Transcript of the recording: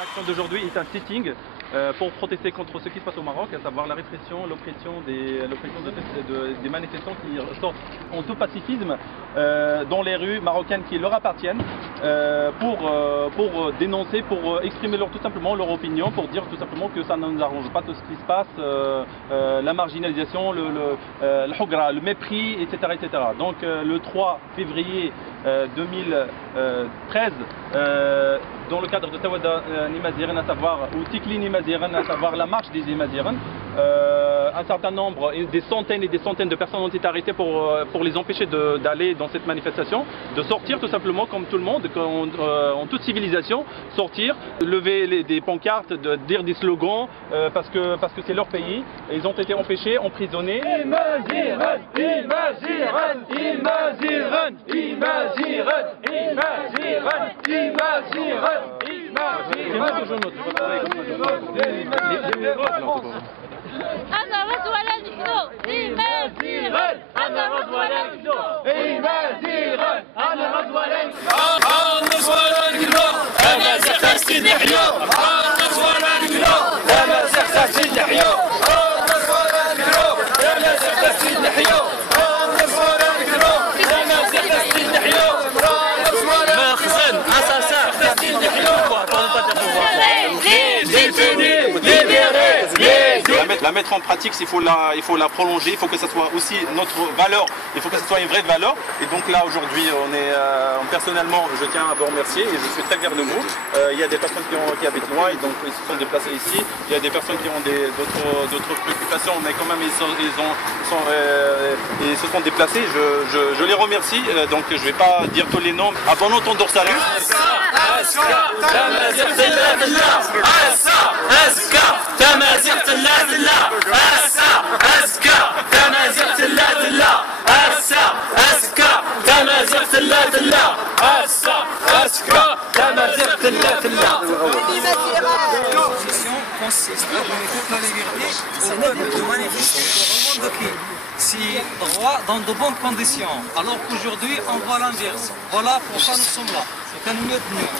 L'action d'aujourd'hui est un sitting pour protester contre ce qui se passe au Maroc, à savoir la répression, l'oppression des manifestants qui sortent en tout pacifisme dans les rues marocaines qui leur appartiennent pour dénoncer, pour exprimer tout simplement leur opinion, pour dire tout simplement que ça ne nous arrange pas tout ce qui se passe, la marginalisation, le mépris, etc., etc. Donc le 3 février 2013, dans le cadre de Tawada Nimaziren, à savoir, ou Tikli Nimaziren, à savoir la marche des Nimaziren, un certain nombre, des centaines et des centaines de personnes ont été arrêtées pour les empêcher d'aller dans cette manifestation, de sortir tout simplement comme tout le monde, en toute civilisation, sortir, lever des pancartes, de dire des slogans, parce que c'est leur pays. Et ils ont été empêchés, emprisonnés. Imaziren, Imaziren, Imaziren, Imaziren, Imaziren, Imaziren, أنا رد ولا نحن إيمازيغن أنا رد ولا نحن إيمازيغن أنا رد ولا نحن حنص ولا نحن أنا زخرت نحيو حنص ولا نحن أنا زخرت نحيو حنص ولا نحن أنا زخرت نحيو حنص ولا نحن أنا زخرت نحيو حنص ولا نحن مخزن أساسا زخرت نحيو La mettre en pratique, il faut la prolonger, il faut que ça soit aussi notre valeur, il faut que ça soit une vraie valeur. Et donc là aujourd'hui, personnellement, je tiens à vous remercier et je suis très fier de vous. Il y a des personnes qui habitent loin et donc ils se sont déplacés ici. Il y a des personnes qui ont d'autres préoccupations, mais quand même ils se sont déplacés. Je les remercie, donc je ne vais pas dire tous les noms. À bon entendeur, salut. Consiste à donner toute la liberté au peuple de manifester, de revendiquer si droit dans de bonnes conditions. Alors qu'aujourd'hui, on voit l'inverse. Voilà pourquoi nous sommes là. C'est un mieux de mieux.